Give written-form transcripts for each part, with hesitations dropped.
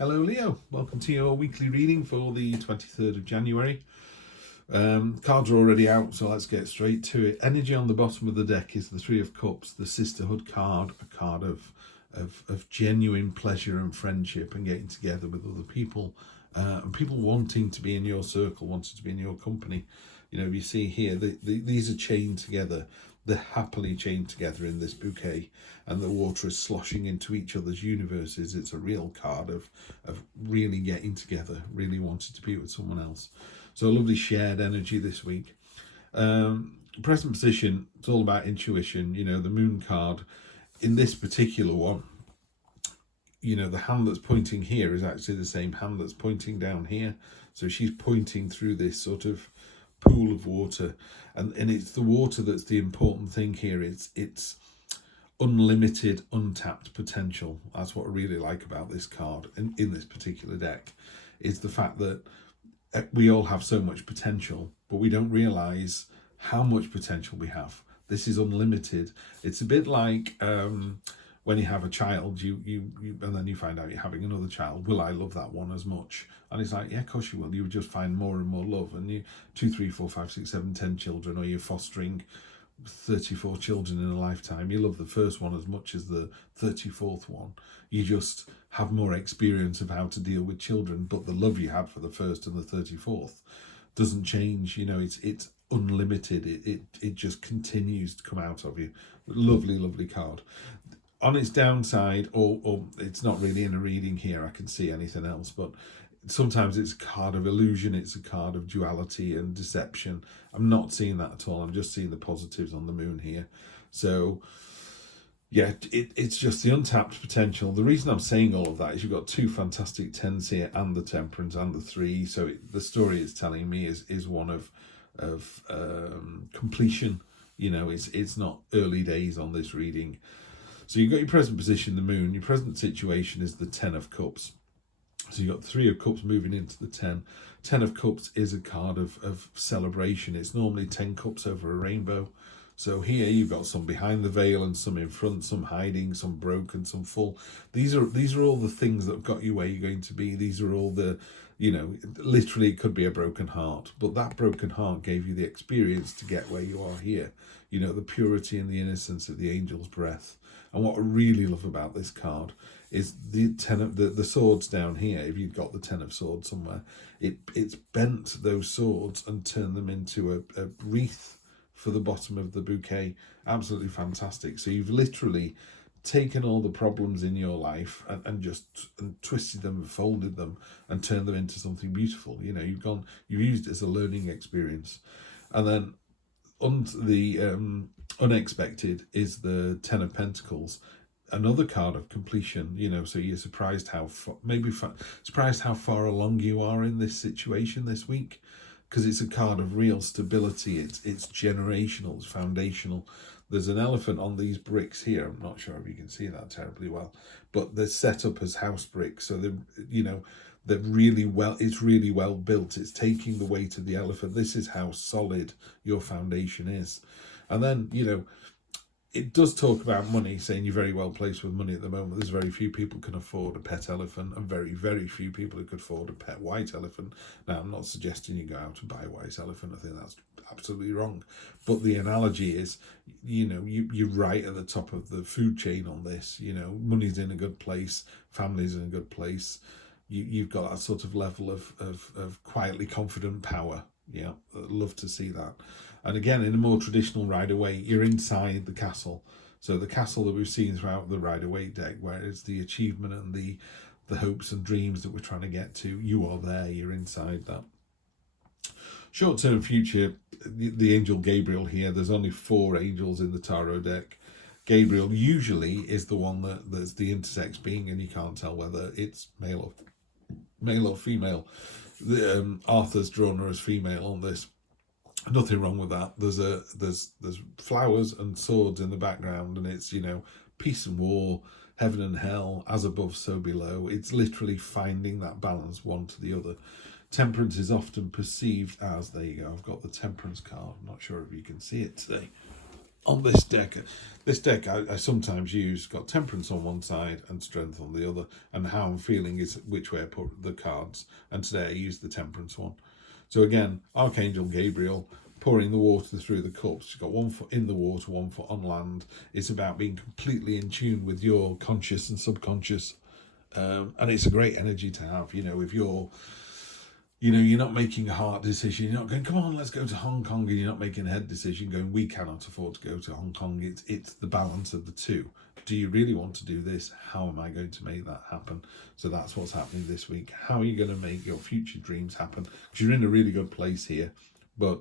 Hello Leo, welcome to your weekly reading for the 23rd of January. Cards are already out, so let's get straight to it. Energy on the bottom of the deck is the Three of Cups, the Sisterhood card, a card of genuine pleasure and friendship and getting together with other people, and people wanting to be in your circle, wanting to be in your company. You know, you see here, these are chained together. They're happily chained together in this bouquet, and the water is sloshing into each other's universes. It's a real card of really getting together, really wanting to be with someone else. So a lovely shared energy this week. Present position, it's all about intuition. You know, the moon card in this particular one, you know, the hand that's pointing here is actually the same hand that's pointing down here. So she's pointing through this sort of pool of water, and it's the water that's the important thing here. It's unlimited, untapped potential. That's what I really like about this card in this particular deck, is the fact that we all have so much potential, but we don't realize how much potential we have. This is unlimited. It's a bit like when you have a child, you and then you find out you're having another child. Will I love that one as much? And it's like, yeah, of course you will. You would just find more and more love. And you 2, 3, 4, 5, 6, 7, 10 children, or you're fostering 34 children in a lifetime. You love the first one as much as the 34th one. You just have more experience of how to deal with children, but the love you had for the first and the 34th doesn't change. You know, it's unlimited. It just continues to come out of you. Lovely, lovely card. On its downside, or it's not really in a reading here, I can see anything else, but sometimes it's a card of illusion, it's a card of duality and deception. I'm not seeing that at all. I'm just seeing the positives on the moon here. So yeah, it's just the untapped potential. The reason I'm saying all of that is you've got two fantastic tens here, and the Temperance and the Three. So the story it's telling me is one of completion. You know, it's not early days on this reading. So you've got your present position, the moon. Your present situation is the Ten of Cups. So you've got the Three of Cups moving into the 10. 10 of Cups is a card of celebration. It's normally 10 cups over a rainbow. So here you've got some behind the veil and some in front, some hiding, some broken, some full. These are all the things that have got you where you're going to be. These are all the, you know, literally it could be a broken heart, but that broken heart gave you the experience to get where you are here. You know, the purity and the innocence of the angel's breath. And what I really love about this card is the ten of the swords down here. If you've got the 10 of swords somewhere, it's bent those swords and turned them into a wreath for the bottom of the bouquet. Absolutely fantastic. So you've literally taken all the problems in your life and twisted them and folded them and turned them into something beautiful. You know, you've used it as a learning experience. And then the unexpected is the 10 of Pentacles, another card of completion. You know, so you're surprised how surprised how far along you are in this situation this week, because it's a card of real stability. It's generational, it's foundational. There's an elephant on these bricks here. I'm not sure if you can see that terribly well, but they're set up as house bricks, so they're really well, it's really well built. It's taking the weight of the elephant. This is how solid your foundation is. And then, you know, it does talk about money, saying you're very well placed with money at the moment. There's very few people can afford a pet elephant, and very, very few people who could afford a pet white elephant. Now, I'm not suggesting you go out and buy a white elephant. I think that's absolutely wrong. But the analogy is, you know, you're right at the top of the food chain on this. You know, money's in a good place, family's in a good place. You've got that sort of level of quietly confident power. Yeah, I'd love to see that. And again, in a more traditional Rider-Waite, you're inside the castle. So the castle that we've seen throughout the Rider-Waite deck, where it's the achievement and the hopes and dreams that we're trying to get to, you are there, you're inside that. Short-term future, the angel Gabriel here. There's only 4 angels in the tarot deck. Gabriel usually is the one that's the intersex being, and you can't tell whether it's male or female. Arthur's drawn her as female on this. Nothing wrong with that. There's flowers and swords in the background, and it's, you know, peace and war, heaven and hell, as above so below. It's literally finding that balance, one to the other. Temperance is often perceived as, there you go, I've got the Temperance card. I'm not sure if you can see it today on this deck. This deck I sometimes use, got temperance on one side and strength on the other, and how I'm feeling is which way I put the cards. And today I used the temperance one. So again, Archangel Gabriel pouring the water through the cups. You've got 1 foot in the water, 1 foot on land. It's about being completely in tune with your conscious and subconscious. And it's a great energy to have, if you're not making a heart decision, you're not going, come on, let's go to Hong Kong, and you're not making a head decision going, we cannot afford to go to Hong Kong. It's the balance of the two. Do you really want to do this? How am I going to make that happen? So that's what's happening this week. How are you going to make your future dreams happen? Because you're in a really good place here, but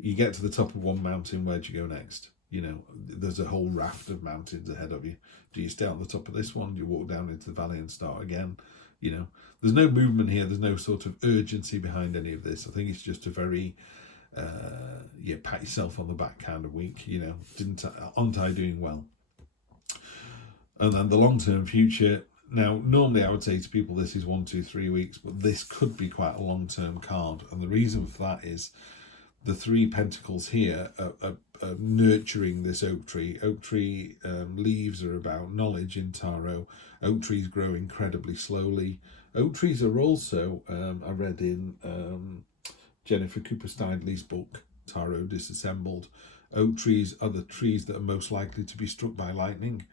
you get to the top of one mountain, where do you go next? There's a whole raft of mountains ahead of you. Do you stay on the top of this one? Do you walk down into the valley and start again? There's no movement here. There's no sort of urgency behind any of this. I think it's just a very, pat yourself on the back kind of week. Aren't I doing well? And then the long-term future. Now, normally I would say to people, this is 1, 2, 3 weeks, but this could be quite a long-term card. And the reason for that is the 3 pentacles here are nurturing this oak tree. Oak tree leaves are about knowledge in tarot. Oak trees grow incredibly slowly. Oak trees are also, I read in Jennifer Cooper Steidley's book, Tarot Disassembled, oak trees are the trees that are most likely to be struck by lightning.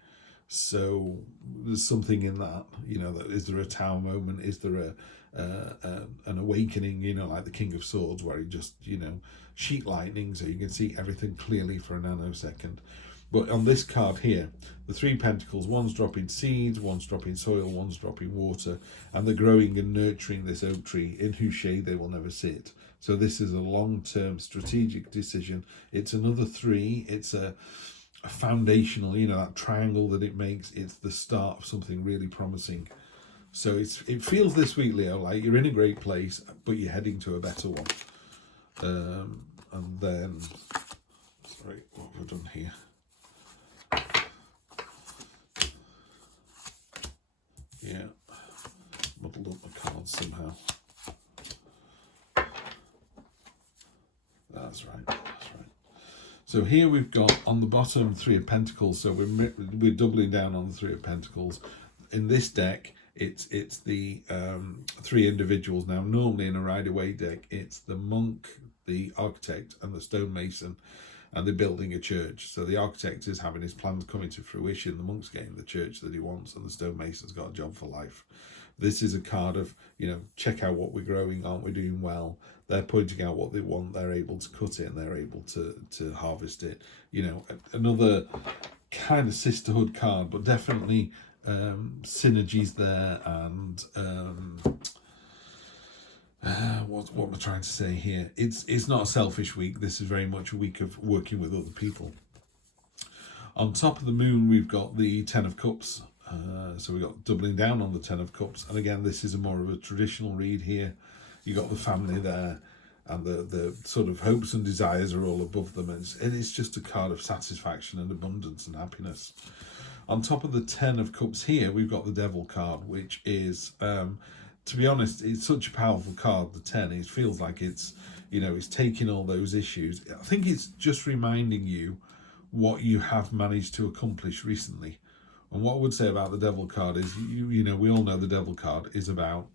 So there's something in that, that is there a Tao moment? Is there an awakening, like the King of Swords, where he just, sheet lightning, so you can see everything clearly for a nanosecond. But on this card here, the 3 pentacles, one's dropping seeds, one's dropping soil, one's dropping water, and they're growing and nurturing this oak tree in whose shade they will never sit. So this is a long-term strategic decision. It's another 3. It's a foundational, that triangle that it makes. It's the start of something really promising. So it feels this week, Leo, like you're in a great place, but you're heading to a better one. And then, sorry, what have I done here? Yeah, muddled up my cards somehow. That's right. So here we've got on the bottom 3 of Pentacles. So we're doubling down on the 3 of Pentacles. In this deck, it's the 3 individuals. Now, normally in a Rider-Waite deck, it's the monk, the architect, and the stonemason, and they're building a church. So the architect is having his plans coming to fruition. The monk's getting the church that he wants, and the stonemason's got a job for life. This is a card of, check out what we're growing, aren't we doing well? They're pointing out what they want, they're able to cut it, and they're able to harvest it. Another kind of sisterhood card, but definitely synergies there, and what am I trying to say here? It's not a selfish week. This is very much a week of working with other people. On top of the moon, we've got the 10 of Cups. So we got doubling down on the 10 of Cups. And again, this is a more of a traditional read here. You got the family there, and the sort of hopes and desires are all above them. And it's just a card of satisfaction and abundance and happiness. On top of the 10 of Cups here, we've got the Devil card, which is, to be honest, it's such a powerful card, the 10. It feels like it's, it's taking all those issues. I think it's just reminding you what you have managed to accomplish recently. And what I would say about the Devil card is, we all know the Devil card is about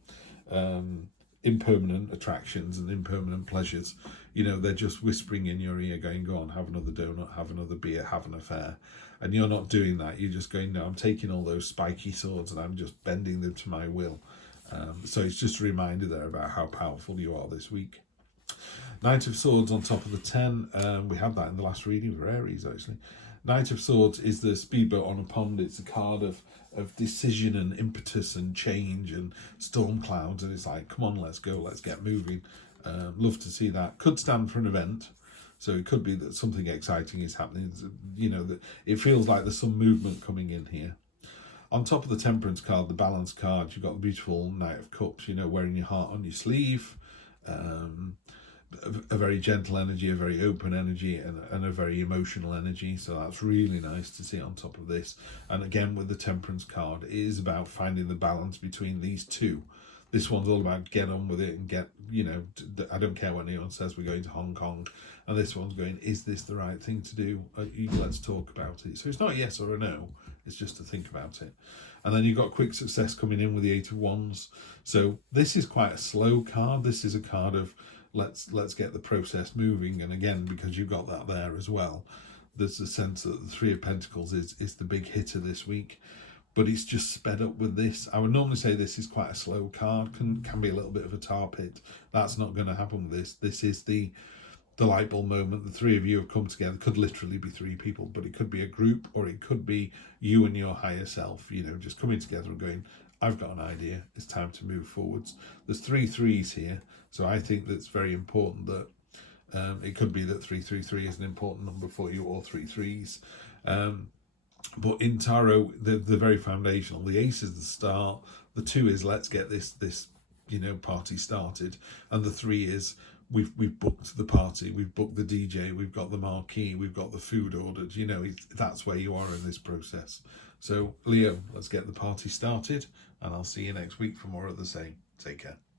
impermanent attractions and impermanent pleasures. They're just whispering in your ear going, go on, have another donut, have another beer, have an affair. And you're not doing that. You're just going, no, I'm taking all those spiky swords and I'm just bending them to my will. So it's just a reminder there about how powerful you are this week. Knight of Swords on top of the 10. We had that in the last reading for Aries, actually. Knight of Swords is the speedboat on a pond. It's a card of decision and impetus and change and storm clouds. And it's like, come on, let's go, let's get moving. Love to see that. Could stand for an event. So it could be that something exciting is happening. That it feels like there's some movement coming in here. On top of the Temperance card, the Balance card, you've got the beautiful Knight of Cups, wearing your heart on your sleeve. A very gentle energy, a very open energy, and a very emotional energy. So that's really nice to see on top of this. And again, with the Temperance card, it is about finding the balance between these two. This one's all about get on with it and get, you know, I don't care what anyone says, we're going to Hong Kong. And this one's going, is this the right thing to do? Let's talk about it. So it's not a yes or a no, it's just to think about it. And then you've got quick success coming in with the Eight of Wands. So this is quite a slow card. This is a card of let's get the process moving. And again, because you've got that there as well, there's a sense that the Three of Pentacles is the big hitter this week. But it's just sped up with this. I would normally say this is quite a slow card, can be a little bit of a tar pit. That's not going to happen with this. This is the light bulb moment. The three of you have come together. Could literally be three people, but it could be a group, or it could be you and your higher self, you know, just coming together and going, I've got an idea, it's time to move forwards. There's 3 threes here, so I think that's very important that it could be that 333 is an important number for you, or 3 threes. But in tarot, the very foundational, the ace is the start, the 2 is let's get this you know, party started, and the 3 is we've booked the party, we've booked the DJ, we've got the marquee, we've got the food ordered. You know, that's where you are in this process. So Leo, let's get the party started, and I'll see you next week for more of the same. Take care.